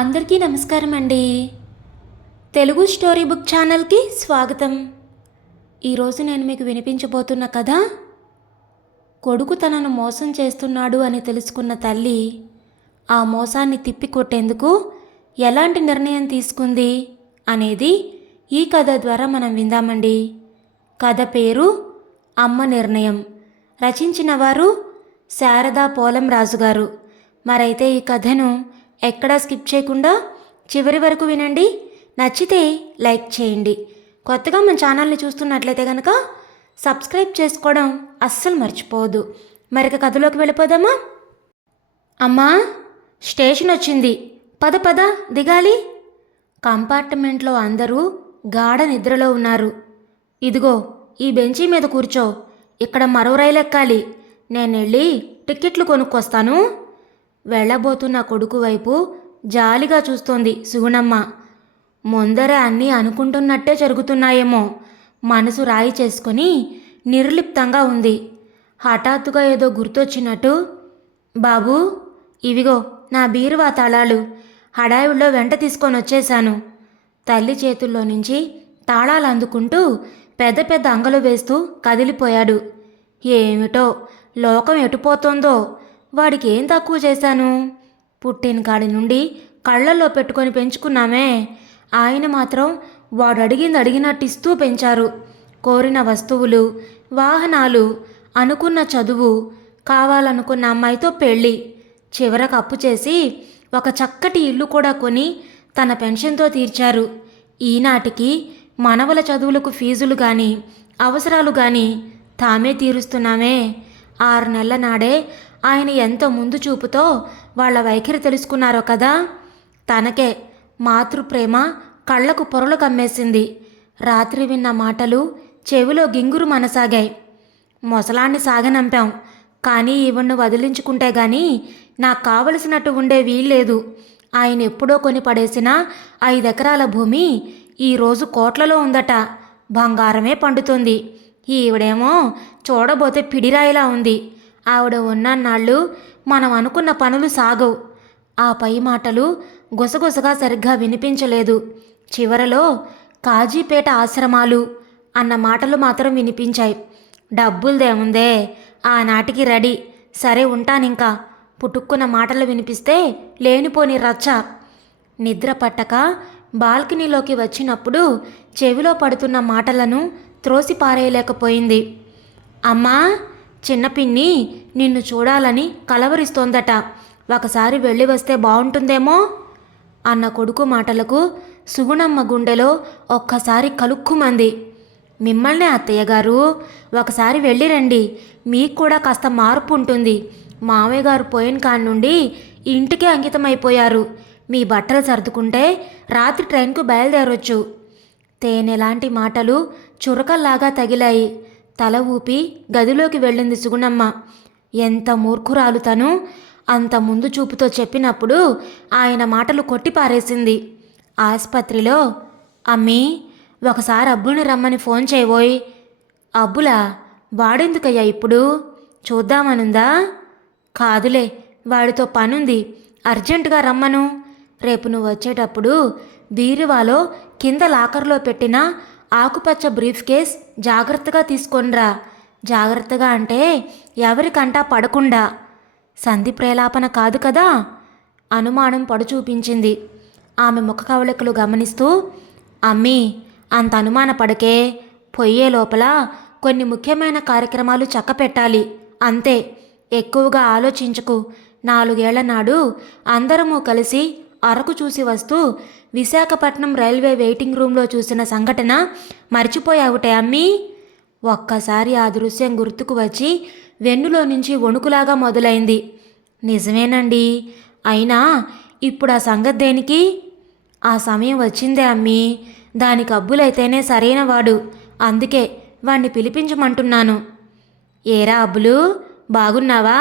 అందరికీ నమస్కారం అండి. తెలుగు స్టోరీ బుక్ ఛానల్కి స్వాగతం. ఈరోజు నేను మీకు వినిపించబోతున్న కథ కొడుకు తనను మోసం చేస్తున్నాడు అని తెలుసుకున్న తల్లి ఆ మోసాన్ని తిప్పికొట్టేందుకు ఎలాంటి నిర్ణయం తీసుకుంది అనేది ఈ కథ ద్వారా మనం విందామండి. కథ పేరు అమ్మ నిర్ణయం. రచించిన వారు శారదా పోలం రాజు గారు. మరైతే ఈ కథను ఎక్కడా స్కిప్ చేయకుండా చివరి వరకు వినండి. నచ్చితే లైక్ చేయండి. కొత్తగా మన ఛానల్ని చూస్తున్నట్లయితే కనుక సబ్స్క్రైబ్ చేసుకోవడం అస్సలు మర్చిపోవద్దు. మరొక కథలోకి వెళ్ళిపోదామా? అమ్మా, స్టేషన్ వచ్చింది, పద పద దిగాలి. కంపార్ట్మెంట్లో అందరూ గాఢ నిద్రలో ఉన్నారు. ఇదిగో ఈ బెంచీ మీద కూర్చో, ఇక్కడ మరో రైలు ఎక్కాలి. నేనెళ్ళి టిక్కెట్లు కొనుక్కొస్తాను. వెళ్ళబోతున్న కొడుకు వైపు జాలిగా చూస్తోంది సుగుణమ్మ. ముందర అన్నీ అనుకుంటున్నట్టే జరుగుతున్నాయేమో మనసు రాయి చేసుకొని నిర్లిప్తంగా ఉంది. హఠాత్తుగా ఏదో గుర్తొచ్చినట్టు, బాబూ, ఇవిగో నా బీరువా తాళాలు, హడావిడిలో వెంట తీసుకొని వచ్చేశాను. తల్లి చేతుల్లో నుంచి తాళాలు అందుకుంటూ పెద్ద పెద్ద అంగలు వేస్తూ కదిలిపోయాడు. ఏమిటో లోకం ఎటుపోతోందో. వాడికి ఏం తక్కువ చేశాను? పుట్టిన కాడి నుండి కళ్ళల్లో పెట్టుకొని పెంచుకున్నామే. ఆయన మాత్రం వాడు అడిగింది అడిగినట్టు ఇస్తూ పెంచారు. కోరిన వస్తువులు, వాహనాలు, అనుకున్న చదువు, కావాలనుకున్న అమ్మాయితో పెళ్ళి, చివరకు అప్పు చేసి ఒక చక్కటి ఇల్లు కూడా కొని తన పెన్షన్తో తీర్చారు. ఈనాటికి మనవల చదువులకు ఫీజులు కానీ అవసరాలు కానీ తామే తీరుస్తున్నామే. 6 నెలల నాడే ఆయన ఎంత ముందు చూపుతో వాళ్ళ వైఖరి తెలుసుకున్నారో కదా. తనకే మాతృప్రేమ కళ్ళకు పొరలు కమ్మేసింది. రాత్రి విన్న మాటలు చెవిలో గింగురు మనసాగాయి. మొసలాన్ని సాగనంపాం, కానీ ఈవెన్ను వదిలించుకుంటే గాని నాకు కావలసినట్టు ఉండే వీల్లేదు. ఆయన ఎప్పుడో కొని పడేసిన 5 ఎకరాల భూమి ఈరోజు కోట్లలో ఉందట. బంగారమే పండుతుంది. ఈవిడేమో చూడబోతే పిడిరాయిలా ఉంది. ఆవిడ ఉన్నన్నాళ్ళు మనం అనుకున్న పనులు సాగవు. ఆ పై మాటలు గుసగుసగా సరిగ్గా వినిపించలేదు. చివరలో కాజీపేట ఆశ్రమాలు అన్న మాటలు మాత్రం వినిపించాయి. డబ్బులదేముందే, ఆనాటికి రెడీ. సరే ఉంటానింకా. పుట్టుక్కున్న మాటలు వినిపిస్తే లేనిపోని రచ్చ. నిద్ర పట్టక బాల్కనీలోకి వచ్చినప్పుడు చెవిలో పడుతున్న మాటలను త్రోసి పారేయలేకపోయింది. అమ్మా, చిన్నపిన్ని నిన్ను చూడాలని కలవరిస్తోందట. ఒకసారి వెళ్ళి వస్తే బాగుంటుందేమో అన్న కొడుకు మాటలకు సుగుణమ్మ గుండెలో ఒక్కసారి కలుక్కుమంది. మిమ్మల్నే అత్తయ్య గారు, ఒకసారి వెళ్ళిరండి, మీకు కూడా కాస్త మార్పు ఉంటుంది. మామయ్య గారు పోయిన కాడి నుండి ఇంటికే అంకితమైపోయారు. మీ బట్టలు సర్దుకుంటే రాత్రి ట్రైన్కు బయలుదేరొచ్చు. తేనెలాంటి మాటలు చురకల్లాగా తగిలాయి. తల ఊపి గదిలోకి వెళ్ళింది సుగుణమ్మ. ఎంత మూర్ఖురాలు తను! అంత ముందు చూపుతో చెప్పినప్పుడు ఆయన మాటలు కొట్టిపారేసింది. ఆసుపత్రిలో, అమ్మీ, ఒకసారి అబ్బుని రమ్మని ఫోన్ చేయబోయ్. అబ్బులా? వాడెందుకయ్యా ఇప్పుడు? చూద్దామనుందా? కాదులే, వాడితో పనుంది, అర్జెంటుగా రమ్మను. రేపు నువ్వు వచ్చేటప్పుడు బీరువాలో కింద లాకర్లో పెట్టిన ఆకుపచ్చ బ్రీఫ్ కేస్ జాగ్రత్తగా తీసుకొనిరా. జాగ్రత్తగా అంటే ఎవరికంటా పడకుండా. సంధి ప్రేలాపన కాదు కదా? అనుమానం పడుచూపించింది. ఆమె ముఖ కవళికలు గమనిస్తూ, అమ్మీ, అంత అనుమాన పడకే. పొయ్యే లోపల కొన్ని ముఖ్యమైన కార్యక్రమాలు చక్కపెట్టాలి, అంతే. ఎక్కువగా ఆలోచించకు. 4 ఏళ్ల నాడు అందరము కలిసి అరకు చూసి వస్తూ విశాఖపట్నం రైల్వే వెయిటింగ్ రూమ్లో చూసిన సంఘటన మర్చిపోయావుటే అమ్మీ? ఒక్కసారి ఆ దృశ్యం గుర్తుకు వచ్చి వెన్నులో నుంచి వణుకులాగా మొదలైంది. నిజమేనండి, అయినా ఇప్పుడు ఆ సంగతి దేనికి? ఆ సమయం వచ్చిందే అమ్మీ. దానికి అబ్బులైతేనే సరైనవాడు. అందుకే వాణ్ణి పిలిపించమంటున్నాను. ఏరా అబ్బులు, బాగున్నావా?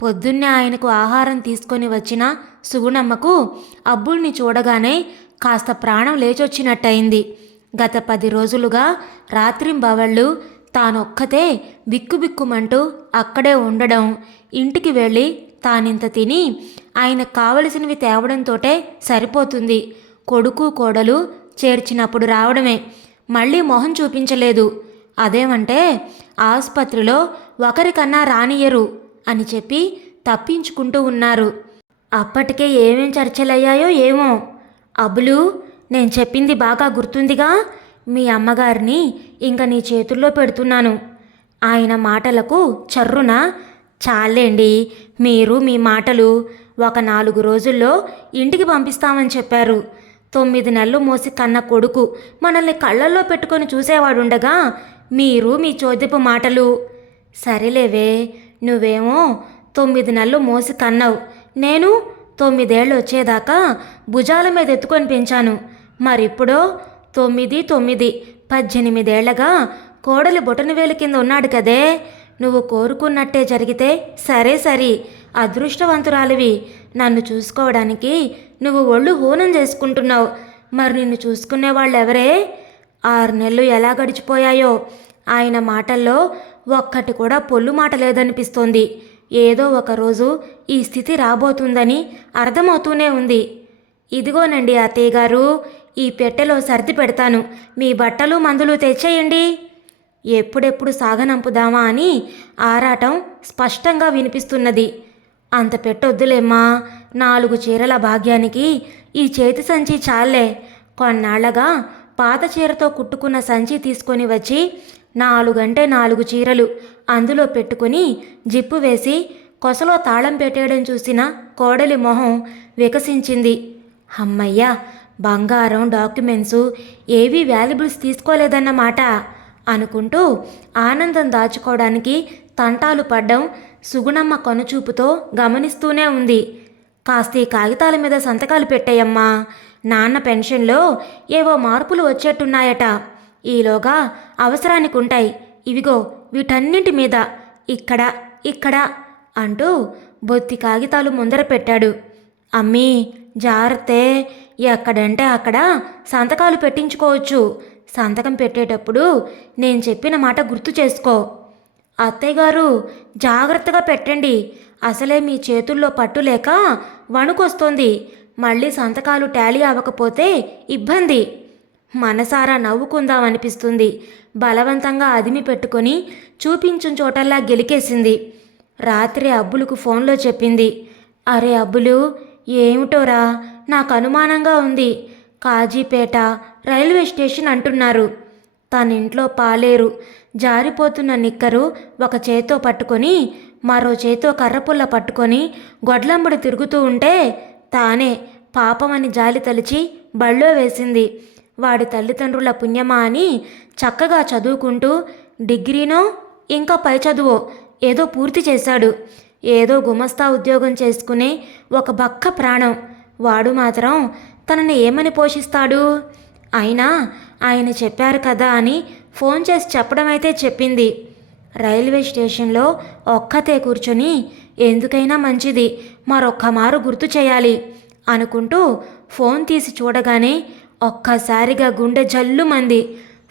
పొద్దున్నే ఆయనకు ఆహారం తీసుకొని వచ్చిన సుగుణమ్మకు అబ్బుల్ని చూడగానే కాస్త ప్రాణం లేచొచ్చినట్టయింది. గత 10 రోజులుగా రాత్రింబవళ్ళు తానొక్కతే బిక్కుబిక్కుమంటూ అక్కడే ఉండడం, ఇంటికి వెళ్ళి తానింత తిని ఆయనకు కావలసినవి తేవడంతోటే సరిపోతుంది. కొడుకు కోడలు చేర్చినప్పుడు రావడమే, మళ్ళీ మొహం చూపించలేదు. అదేమంటే ఆసుపత్రిలో ఒకరికన్నా రానియరు అని చెప్పి తప్పించుకుంటూ ఉన్నారు. అప్పటికే ఏమేం చర్చలయ్యాయో ఏమో. అబ్బులు, నేను చెప్పింది బాగా గుర్తుందిగా? మీ అమ్మగారిని ఇంక నీ చేతుల్లో పెడుతున్నాను. ఆయన మాటలకు చర్రున, చాలేండి మీరు మీ మాటలు, ఒక 4 రోజుల్లో ఇంటికి పంపిస్తామని చెప్పారు. 9 నెలలు మోసి కన్న కొడుకు మనల్ని కళ్ళల్లో పెట్టుకొని చూసేవాడుండగా మీరు మీ చోద్యపు మాటలు. సరేలేవే, నువ్వేమో 9 నెలలు మోసి కన్నావు, నేను 9 ఏళ్ళు వచ్చేదాకా భుజాల మీద ఎత్తుకొని పెంచాను. మరిప్పుడో 9, 18 ఏళ్లగా కోడలి బొటనవేలు కింద ఉన్నాడు కదే. నువ్వు కోరుకున్నట్టే జరిగితే సరే, అదృష్టవంతురాలివి. నన్ను చూసుకోవడానికి నువ్వు ఒళ్ళు హూనం చేసుకుంటున్నావు. మరి నిన్ను చూసుకునే వాళ్ళెవరే? 6 నెలలు ఎలా గడిచిపోయాయో. ఆయన మాటల్లో ఒక్కటి కూడా పొల్లు మాట లేదనిపిస్తోంది. ఏదో ఒకరోజు ఈ స్థితి రాబోతుందని అర్థమవుతూనే ఉంది. ఇదిగోనండి అత్తయ్య గారు, ఈ పెట్టెలో సర్ది పెడతాను, మీ బట్టలు మందులు తెచ్చేయండి. ఎప్పుడెప్పుడు సాగనంపుదామా అని ఆరాటం స్పష్టంగా వినిపిస్తున్నది. అంత పెట్టొద్దులేమ్మా, 4 చీరల భాగ్యానికి ఈ చేతి సంచి చాలే. కొన్నాళ్లగా పాత చీరతో కుట్టుకున్న సంచి తీసుకొని వచ్చి 4 అంటే 4 చీరలు అందులో పెట్టుకుని జిప్పు వేసి కొసలో తాళం పెట్టేయడం చూసిన కోడలి మొహం వికసించింది. అమ్మయ్య, బంగారం, డాక్యుమెంట్సు ఏవీ వాల్యుబుల్స్ తీసుకోలేదన్నమాట అనుకుంటూ ఆనందం దాచుకోవడానికి తంటాలు పడ్డం సుగుణమ్మ కనుచూపుతో గమనిస్తూనే ఉంది. కాస్త ఈ కాగితాల మీద సంతకాలు పెట్టేయమ్మా, నాన్న పెన్షన్లో ఏవో మార్పులు వచ్చేట్టున్నాయట. ఈలోగా అవసరానికి ఉంటాయి. ఇవిగో వీటన్నింటి మీద ఇక్కడ అంటూ బొత్తి కాగితాలు ముందర పెట్టాడు. అమ్మీ జాగ్రత్తే, ఎక్కడంటే అక్కడ సంతకాలు పెట్టించుకోవచ్చు. సంతకం పెట్టేటప్పుడు నేను చెప్పిన మాట గుర్తు చేసుకో. అత్తయ్య గారు, జాగ్రత్తగా పెట్టండి. అసలే మీ చేతుల్లో పట్టులేక వణుకొస్తోంది. మళ్ళీ సంతకాలు టాలీ అవ్వకపోతే ఇబ్బంది. మనసారా నవ్వుకుందామనిపిస్తుంది. బలవంతంగా అదిమి పెట్టుకొని చూపించిన చోటల్లా గెలికేసింది. రాత్రి అబ్బులకు ఫోన్లో చెప్పింది. అరే అబ్బులు, ఏమిటోరా, నాకు అనుమానంగా ఉంది. కాజీపేట రైల్వే స్టేషన్ అంటున్నారు. తన ఇంట్లో పాలేరు జారిపోతున్న నిక్కరు ఒక చేత్తో పట్టుకొని మరో చేత్తో కర్రపుల్ల పట్టుకొని గొడ్లంబడి తిరుగుతూ ఉంటే తానే పాపమని జాలి తలిచి బళ్ళో వేసింది. వాడి తల్లిదండ్రుల పుణ్యమా అని చక్కగా చదువుకుంటూ డిగ్రీనో ఇంకా పై చదువో ఏదో పూర్తి చేశాడు. ఏదో గుమస్తా ఉద్యోగం చేసుకునే ఒక బక్క ప్రాణం. వాడు మాత్రం తనని ఏమని పోషిస్తాడు? అయినా ఆయన చెప్పారు కదా అని ఫోన్ చేసి చెప్పడం అయితే చెప్పింది. రైల్వే స్టేషన్లో ఒక్కతే కూర్చొని ఎందుకైనా మంచిది మరొక్క మారు గుర్తు చేయాలి అనుకుంటూ ఫోన్ తీసి చూడగానే ఒక్కసారిగా గుండె జల్లుమంది.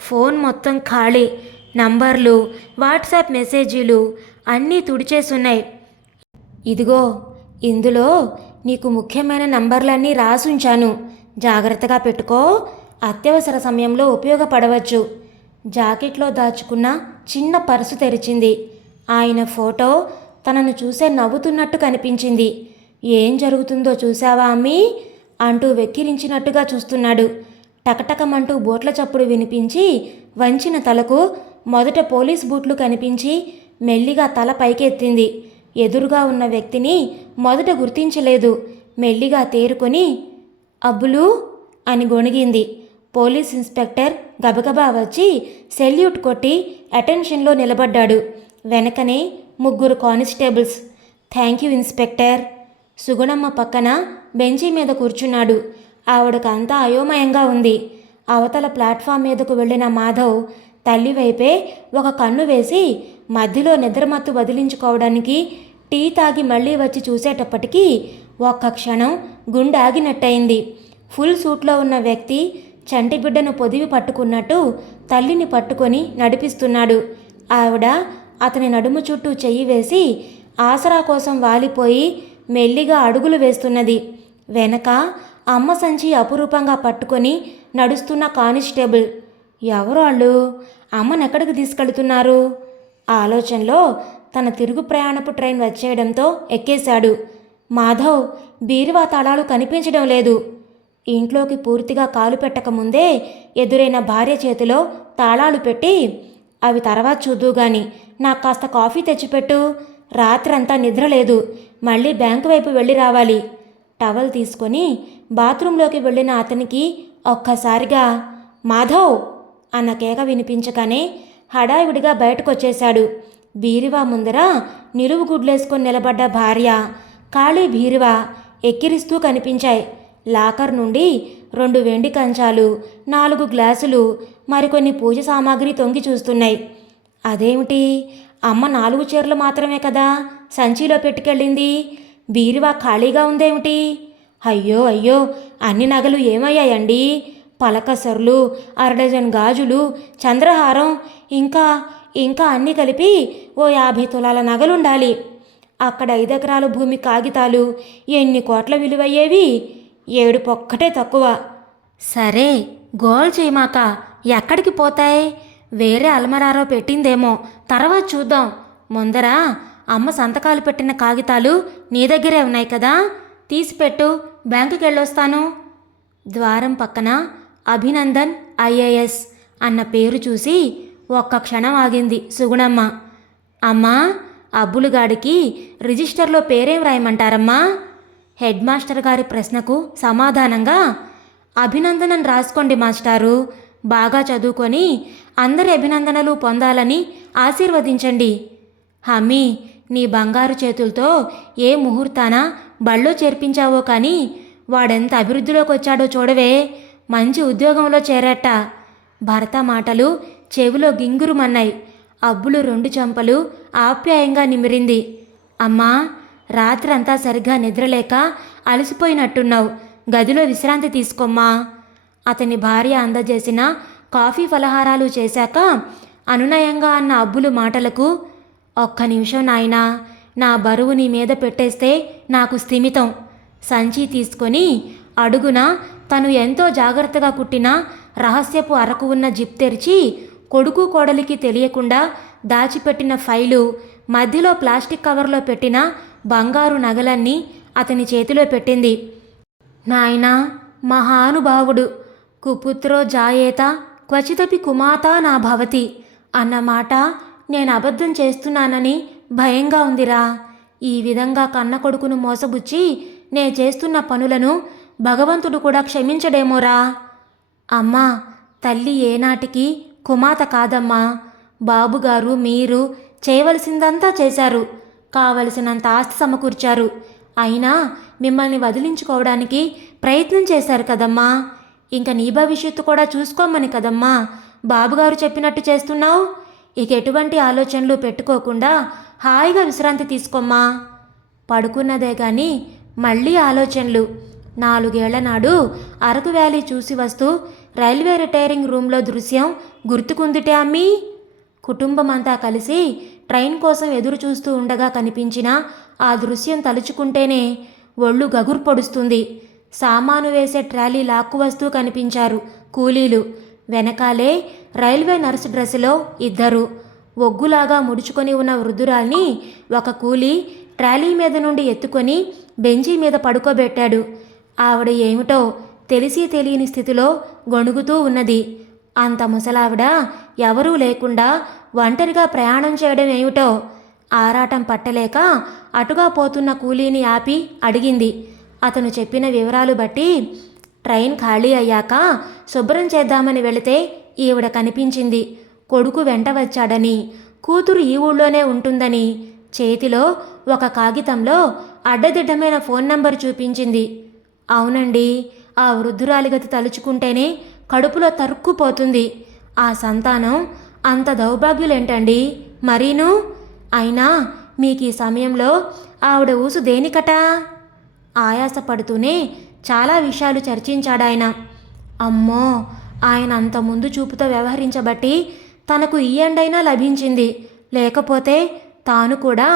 ఫోన్ మొత్తం ఖాళీ. నంబర్లు, వాట్సాప్ మెసేజీలు అన్నీ తుడిచేసున్నాయి. ఇదిగో, ఇందులో నీకు ముఖ్యమైన నంబర్లన్నీ రాసుంచాను, జాగ్రత్తగా పెట్టుకో, అత్యవసర సమయంలో ఉపయోగపడవచ్చు. జాకెట్లో దాచుకున్న చిన్న పర్సు తెరిచింది. ఆయన ఫోటో తనను చూసే నవ్వుతున్నట్టు కనిపించింది. ఏం జరుగుతుందో చూసావా అమ్మీ అంటూ వెక్కిరించినట్టుగా చూస్తున్నాడు. టకటకమంటూ బోట్ల చప్పుడు వినిపించి వంచిన తలకు మొదట పోలీస్ బూట్లు కనిపించి మెల్లిగా తల పైకెత్తింది. ఎదురుగా ఉన్న వ్యక్తిని మొదట గుర్తించలేదు. మెల్లిగా తేరుకొని అబ్బులు అని గొణిగింది. పోలీస్ ఇన్స్పెక్టర్ గబగబా వచ్చి సెల్యూట్ కొట్టి అటెన్షన్లో నిలబడ్డాడు. వెనకనే 3 constables. Thank you inspector. Sugunamma పక్కన బెంచీ మీద కూర్చున్నాడు. ఆవిడకు అంతా అయోమయంగా ఉంది. అవతల ప్లాట్ఫామ్ మీదకు వెళ్ళిన మాధవ్ తల్లి వైపే ఒక కన్ను వేసి మధ్యలో నిద్రమత్తు వదిలించుకోవడానికి టీ తాగి మళ్ళీ వచ్చి చూసేటప్పటికీ ఒక్క క్షణం గుండె ఆగినట్టయింది. ఫుల్ సూట్లో ఉన్న వ్యక్తి చంటి బిడ్డను పొదివి పట్టుకున్నట్టు తల్లిని పట్టుకొని నడిపిస్తున్నాడు. ఆవిడ అతని నడుము చుట్టూ చెయ్యి వేసి ఆసరా కోసం వాలిపోయి మెల్లిగా అడుగులు వేస్తున్నది. వెనక అమ్మ సంచి అపురూపంగా పట్టుకొని నడుస్తున్న కానిస్టేబుల్. ఎవరు వాళ్ళు? అమ్మనెక్కడికి తీసుకెళ్తున్నారు? ఆలోచనలో తన తిరుగు ప్రయాణపు ట్రైన్ వచ్చేయడంతో ఎక్కేశాడు. మాధవ్ బీరువా తాళాలు కనిపించడం లేదు. ఇంట్లోకి పూర్తిగా కాలు పెట్టకముందే ఎదురైన భార్య చేతిలో తాళాలు పెట్టి, అవి తర్వాత చూద్దుగాని నాకు కాస్త కాఫీ తెచ్చిపెట్టు, రాత్రంతా నిద్రలేదు, మళ్ళీ బ్యాంకు వైపు వెళ్ళి రావాలి. టవల్ తీసుకొని బాత్రూంలోకి వెళ్ళిన అతనికి ఒక్కసారిగా మాధవ్ అన్న కేక వినిపించగానే హడావిడిగా బయటకొచ్చేశాడు. బీరువా ముందర నిలువు గుడ్లేసుకొని నిలబడ్డ భార్య, ఖాళీ బీరువా ఎక్కిరిస్తూ కనిపించాయి. లాకర్ నుండి 2 వెండి కంచాలు, 4 గ్లాసులు, మరికొన్ని పూజ సామాగ్రి తొంగి చూస్తున్నాయి. అదేమిటి, అమ్మ 4 చీరలు మాత్రమే కదా సంచిలో పెట్టుకెళ్ళింది, బీరువా ఖాళీగా ఉందేమిటి? అయ్యో అయ్యో, అన్ని నగలు ఏమయ్యాయండి? పలకసర్లు, 1/2 డజన్ గాజులు, చంద్రహారం, ఇంకా ఇంకా అన్నీ కలిపి ఓ 50 తులాల నగలుండాలి. అక్కడ 5 ఎకరాల భూమి కాగితాలు ఎన్ని కోట్ల విలువయ్యేవి? 7 పొక్కటే తక్కువ. సరే, గోల్ చేయమాక, ఎక్కడికి పోతాయి? వేరే అల్మరారో పెట్టిందేమో, తర్వాత చూద్దాం. ముందర అమ్మ సంతకాలు పెట్టిన కాగితాలు నీ దగ్గరే ఉన్నాయి కదా, తీసిపెట్టు, బ్యాంకుకి వెళ్ళొస్తాను. ద్వారం పక్కన అభినందన్ ఐఏఎస్ అన్న పేరు చూసి ఒక్క క్షణం ఆగింది సుగుణమ్మ. అమ్మా, అబ్బులుగాడికి రిజిస్టర్లో పేరేం రాయమంటారమ్మా? హెడ్ మాస్టర్ గారి ప్రశ్నకు సమాధానంగా, అభినందనని రాసుకోండి మాస్టారు, బాగా చదువుకొని అందరి అభినందనలు పొందాలని ఆశీర్వదించండి. హమ్మీ, నీ బంగారు చేతులతో ఏ ముహూర్తాన బళ్ళో చేర్పించావో కానీ వాడెంత అభివృద్ధిలోకి వచ్చాడో చూడవే, మంచి ఉద్యోగంలో చేరట. భర్త మాటలు చెవిలో గింగురుమన్నాయి. అబ్బులు 2 చెంపలు ఆప్యాయంగా నిమిరింది. అమ్మా, రాత్రంతా సరిగ్గా నిద్రలేక అలసిపోయినట్టున్నావు, గదిలో విశ్రాంతి తీసుకోమ్మా. అతని భార్య అందజేసిన కాఫీ ఫలహారాలు చేశాక అనునయంగా అన్న అబ్బులు మాటలకు, ఒక్క నిమిషం నాయనా, నా బరువు నీ మీద పెట్టేస్తే నాకు స్థిమితం. సంచి తీసుకొని అడుగున తను ఎంతో జాగ్రత్తగా కుట్టిన రహస్యపు అరకు ఉన్న జిప్ తెరిచి కొడుకు కోడలికి తెలియకుండా దాచిపెట్టిన ఫైలు, మధ్యలో ప్లాస్టిక్ కవర్లో పెట్టిన బంగారు నగలన్నీ అతని చేతిలో పెట్టింది. నాయనా, మహానుభావుడు, కుపుత్రో జాయేత క్వచితపి కుమాతా నా భవతి అన్నమాట నేను అబద్ధం చేస్తున్నానని భయంగా ఉందిరా. ఈ విధంగా కన్న కొడుకును మోసబుచ్చి నే చేస్తున్న పనులను భగవంతుడు కూడా క్షమించడేమోరా. అమ్మా, తల్లి ఏనాటికి కుమాత కాదమ్మా. బాబుగారు మీరు చేయవలసిందంతా చేశారు, కావలసినంత ఆస్తి సమకూర్చారు, అయినా మిమ్మల్ని వదిలించుకోవడానికి ప్రయత్నం చేశారు కదమ్మా. ఇంక నీ భవిష్యత్తు కూడా చూసుకోమని కదమ్మా బాబుగారు చెప్పినట్టు చేస్తున్నావు. ఇక ఎటువంటి ఆలోచనలు పెట్టుకోకుండా హాయిగా విశ్రాంతి తీసుకోమ్మా. పడుకున్నదే గాని మళ్ళీ ఆలోచనలు. 4 ఏళ్ల నాడు అరకు వ్యాలీ చూసి వస్తూ రైల్వే రిటైరింగ్ రూమ్లో దృశ్యం గుర్తుకుందిటే అమ్మీ. కుటుంబమంతా కలిసి ట్రైన్ కోసం ఎదురు చూస్తూ ఉండగా కనిపించిన ఆ దృశ్యం తలుచుకుంటేనే ఒళ్ళు గగురు పొడుస్తుంది. సామాను వేసే ట్రాలీ లాక్కు వస్తూ కనిపించారు కూలీలు. వెనకాలే రైల్వే నర్సు డ్రెస్సులో 2. ఒగ్గులాగా ముడుచుకొని ఉన్న వృద్ధురాల్ని ఒక కూలీ ట్రాలీ మీద నుండి ఎత్తుకొని బెంచీ మీద పడుకోబెట్టాడు. ఆవిడ ఏమిటో తెలిసి తెలియని స్థితిలో గొణుగుతూ ఉన్నది. అంత ముసలావిడ ఎవరూ లేకుండా ఒంటరిగా ప్రయాణం చేయడం ఏమిటో ఆరాటం పట్టలేక అటుగా పోతున్న కూలీని ఆపి అడిగింది. అతను చెప్పిన వివరాలు బట్టి ట్రైన్ ఖాళీ అయ్యాక శుభ్రం చేద్దామని వెళితే ఈవిడ కనిపించింది. కొడుకు వెంట వచ్చాడని, కూతురు ఈ ఊళ్ళోనే ఉంటుందని చేతిలో ఒక కాగితంలో అడ్డదిడ్డమైన ఫోన్ నంబర్ చూపించింది. అవునండి, ఆ వృద్ధురాలి గతి తలుచుకుంటేనే కడుపులో తరుక్కుపోతుంది. ఆ సంతానం అంత దౌర్భాగ్యులేంటండి మరీను. అయినా మీకు ఈ సమయంలో ఆవిడ ఊసు దేనికట? ఆయాసపడుతూనే చాలా విషయాలు చర్చించాడాయన. అమ్మో, ఆయన అంత ముందు చూపుతో వ్యవహరించబట్టి తనకు ఈ ఎండైనా లభించింది, లేకపోతే తాను కూడా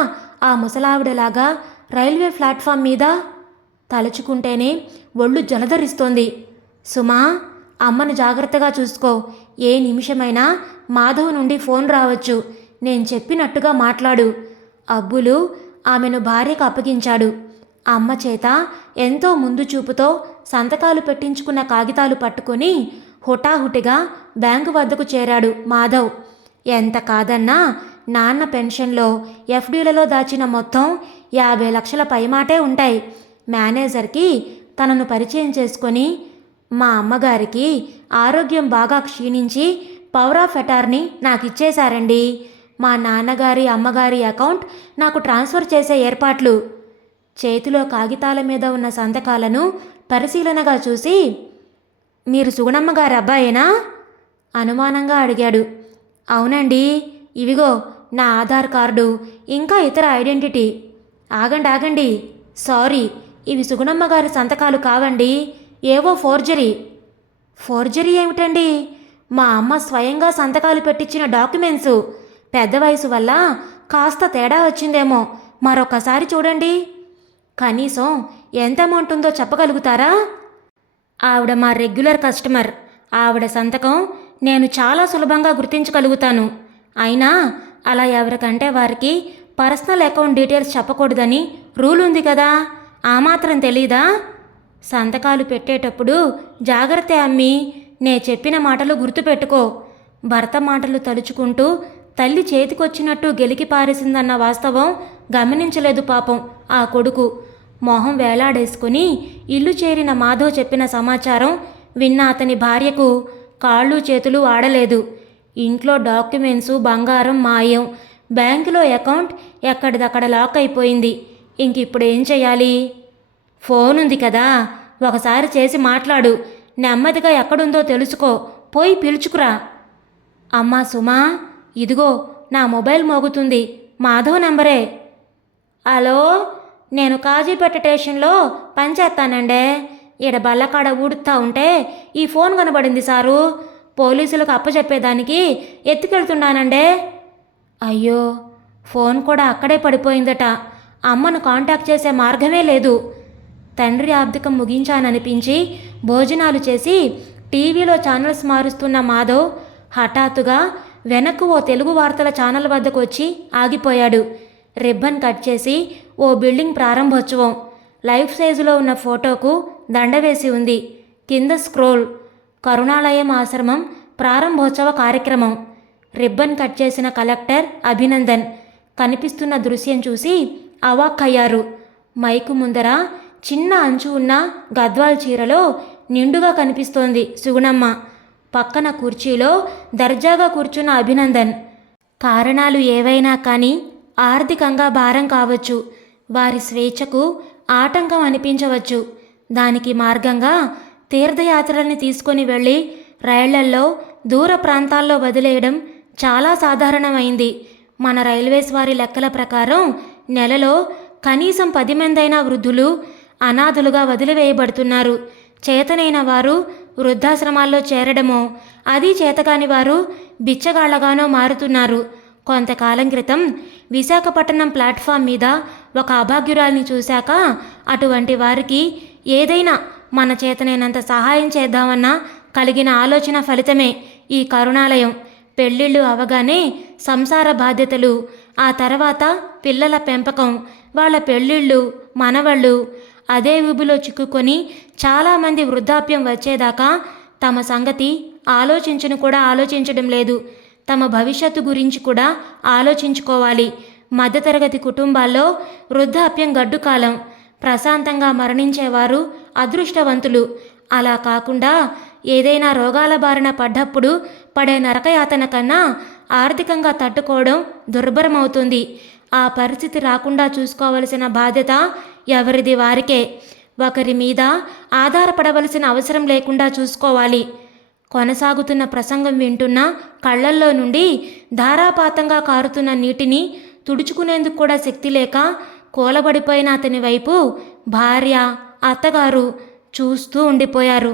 ఆ ముసలావిడలాగా రైల్వే ప్లాట్ఫామ్ మీద తలుచుకుంటేనే ఒళ్ళు జలధరిస్తోంది. సుమా, అమ్మను జాగ్రత్తగా చూసుకో. ఏ నిమిషమైనా మాధవ్ నుండి ఫోన్ రావచ్చు. నేను చెప్పినట్టుగా మాట్లాడు. అబ్బులు ఆమెను భార్యకు అప్పగించాడు. అమ్మ చేత ఎంతో ముందు చూపుతో సంతకాలు పెట్టించుకున్న కాగితాలు పట్టుకుని హుటాహుటిగా బ్యాంకు వద్దకు చేరాడు మాధవ్. ఎంత కాదన్నా నాన్న పెన్షన్లో ఎఫ్డీలలో దాచిన మొత్తం 50 లక్షల పైమాటే ఉంటాయి. మేనేజర్కి తనను పరిచయం చేసుకొని, మా అమ్మగారికి ఆరోగ్యం బాగా క్షీణించి పవర్ ఆఫ్ అటార్నీ నాకు ఇచ్చేశారండి. మా నాన్నగారి అమ్మగారి అకౌంట్ నాకు ట్రాన్స్ఫర్ చేసే ఏర్పాట్లు. చేతిలో కాగితాల మీద ఉన్న సంతకాలను పరిశీలనగా చూసి, మీరు సుగుణమ్మగారి అబ్బాయేనా? అనుమానంగా అడిగాడు. అవునండి, ఇవిగో నా ఆధార్ కార్డు, ఇంకా ఇతర ఐడెంటిటీ. ఆగండి, సారీ, ఇవి సుగుణమ్మగారి సంతకాలు కావండి, ఏవో ఫోర్జరీ. ఫోర్జరీ ఏమిటండి? మా అమ్మ స్వయంగా సంతకాలు పెట్టించిన డాక్యుమెంట్సు. పెద్ద వయసు వల్ల కాస్త తేడా వచ్చిందేమో, మరొకసారి చూడండి. కనీసం ఎంత అమౌంట్ ఉందో చెప్పగలుగుతారా? ఆవిడ మా రెగ్యులర్ కస్టమర్. ఆవిడ సంతకం నేను చాలా సులభంగా గుర్తించగలుగుతాను. అయినా అలా ఎవరికంటే వారికి పర్సనల్ అకౌంట్ డీటెయిల్స్ చెప్పకూడదని రూల్ ఉంది కదా, ఆ మాత్రం తెలీదా? సంతకాలు పెట్టేటప్పుడు జాగ్రత్త అమ్మి, నే చెప్పిన మాటలు గుర్తుపెట్టుకో. భర్త మాటలు తలుచుకుంటూ తల్లి చేతికొచ్చినట్టు గెలికి పారేసిందన్న వాస్తవం గమనించలేదు పాపం ఆ కొడుకు. మొహం వేలాడేసుకుని ఇల్లు చేరిన మాధవ్ చెప్పిన సమాచారం విన్న అతని భార్యకు కాళ్ళు చేతులు ఆడలేదు. ఇంట్లో డాక్యుమెంట్సు, బంగారం మాయం. బ్యాంకులో అకౌంట్ ఎక్కడిదక్కడ లాక్ అయిపోయింది. ఇంకిప్పుడు ఏం చేయాలి? ఫోన్ ఉంది కదా, ఒకసారి చేసి మాట్లాడు. నెమ్మదిగా ఎక్కడుందో తెలుసుకో, పోయి పిలుచుకురా. అమ్మా సుమా, ఇదిగో నా మొబైల్ మోగుతుంది, మాధవ్ నెంబరే. హలో, నేను కాజీపేట స్టేషన్లో పనిచేస్తానండే. ఈడ బల్లకాడ ఊడుతా ఉంటే ఈ ఫోన్ కనబడింది సారు. పోలీసులకు అప్పచెప్పేదానికి ఎత్తుకెళ్తున్నానండే. అయ్యో, ఫోన్ కూడా అక్కడే పడిపోయిందట. అమ్మను కాంటాక్ట్ చేసే మార్గమే లేదు. తండ్రి ఆబ్దికం ముగించాననిపించి భోజనాలు చేసి టీవీలో ఛానల్స్ మారుస్తున్న మాధవ్ హఠాత్తుగా వెనక్కు ఓ తెలుగు వార్తల ఛానల్ వద్దకు వచ్చి ఆగిపోయాడు. రిబ్బన్ కట్ చేసి ఓ బిల్డింగ్ ప్రారంభోత్సవం. లైఫ్ సైజులో ఉన్న ఫోటోకు దండ వేసి ఉంది. కింద స్క్రోల్, కరుణాలయం ఆశ్రమం ప్రారంభోత్సవ కార్యక్రమం. రిబ్బన్ కట్ చేసిన కలెక్టర్ అభినందన్ కనిపిస్తున్న దృశ్యం చూసి అవాక్కయ్యారు. మైకు ముందర చిన్న అంచు ఉన్న గద్వాల్ చీరలో నిండుగా కనిపిస్తోంది సుగుణమ్మ. పక్కన కుర్చీలో దర్జాగా కూర్చున్న అభినందన్. కారణాలు ఏవైనా కానీ ఆర్థికంగా భారం కావచ్చు, వారి స్వేచ్ఛకు ఆటంకం అనిపించవచ్చు. దానికి మార్గంగా తీర్థయాత్రల్ని తీసుకొని వెళ్ళి రైళ్లల్లో దూర ప్రాంతాల్లో వదిలేయడం చాలా సాధారణమైంది. మన రైల్వేస్ వారి లెక్కల ప్రకారం నెలలో కనీసం 10 మందైనా వృద్ధులు అనాథులుగా వదిలివేయబడుతున్నారు. చేతనైన వారు వృద్ధాశ్రమాల్లో చేరడమో, అది చేతకాని వారు బిచ్చగాళ్లగానో మారుతున్నారు. కొంతకాలం క్రితం విశాఖపట్నం ప్లాట్ఫామ్ మీద ఒక అభాగ్యురాల్ని చూశాక అటువంటి వారికి ఏదైనా మన చేతనైనంత సహాయం చేద్దామన్నా కలిగిన ఆలోచన ఫలితమే ఈ కరుణాలయం. పెళ్ళిళ్ళు అవగానే సంసార బాధ్యతలు, ఆ తర్వాత పిల్లల పెంపకం, వాళ్ళ పెళ్ళిళ్ళు, మనవళ్ళు, అదే ఊబిలో చిక్కుకొని చాలామంది వృద్ధాప్యం వచ్చేదాకా తమ సంగతి ఆలోచించడం లేదు. తమ భవిష్యత్తు గురించి కూడా ఆలోచించుకోవాలి. మధ్యతరగతి కుటుంబాల్లో వృద్ధాప్యం గడ్డుకాలం. ప్రశాంతంగా మరణించేవారు అదృష్టవంతులు. అలా కాకుండా ఏదైనా రోగాల బారిన పడ్డప్పుడు పడే నరకయాతన కన్నా ఆర్థికంగా తట్టుకోవడం దుర్భరమవుతుంది. ఆ పరిస్థితి రాకుండా చూసుకోవలసిన బాధ్యత ఎవరిది వారికే. ఒకరి మీద ఆధారపడవలసిన అవసరం లేకుండా చూసుకోవాలి. కొనసాగుతున్న ప్రసంగం వింటున్న కళ్ళల్లో నుండి ధారాపాతంగా కారుతున్న నీటిని తుడుచుకునేందుకు కూడా శక్తి లేక కూలబడిపోయిన అతని వైపు భార్య, అత్తగారు చూస్తూ ఉండిపోయారు.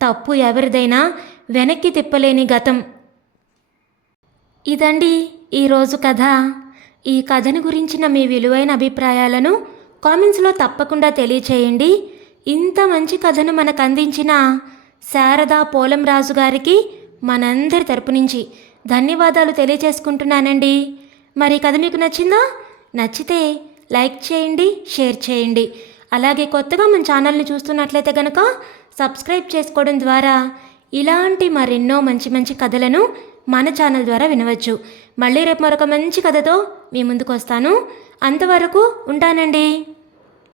తప్పు ఎవరిదైనా వెనక్కి తిప్పలేని గతం. ఇదండి ఈరోజు కథ. ఈ కథను గురించిన మీ విలువైన అభిప్రాయాలను కామెంట్స్లో తప్పకుండా తెలియచేయండి. ఇంత మంచి కథను మనకు అందించిన శారదా పోలంరాజు గారికి మనందరి తరపు నుంచి ధన్యవాదాలు తెలియజేసుకుంటున్నానండి. మరి కథ మీకు నచ్చిందా? నచ్చితే లైక్ చేయండి, షేర్ చేయండి. అలాగే కొత్తగా మన ఛానల్ని చూస్తున్నట్లయితే కనుక సబ్స్క్రైబ్ చేసుకోవడం ద్వారా ఇలాంటి మరెన్నో మంచి మంచి కథలను మన ఛానల్ ద్వారా వినవచ్చు. మళ్ళీ రేపు మరొక మంచి కథతో మీ ముందుకు వస్తాను. అంతవరకు ఉంటానండి.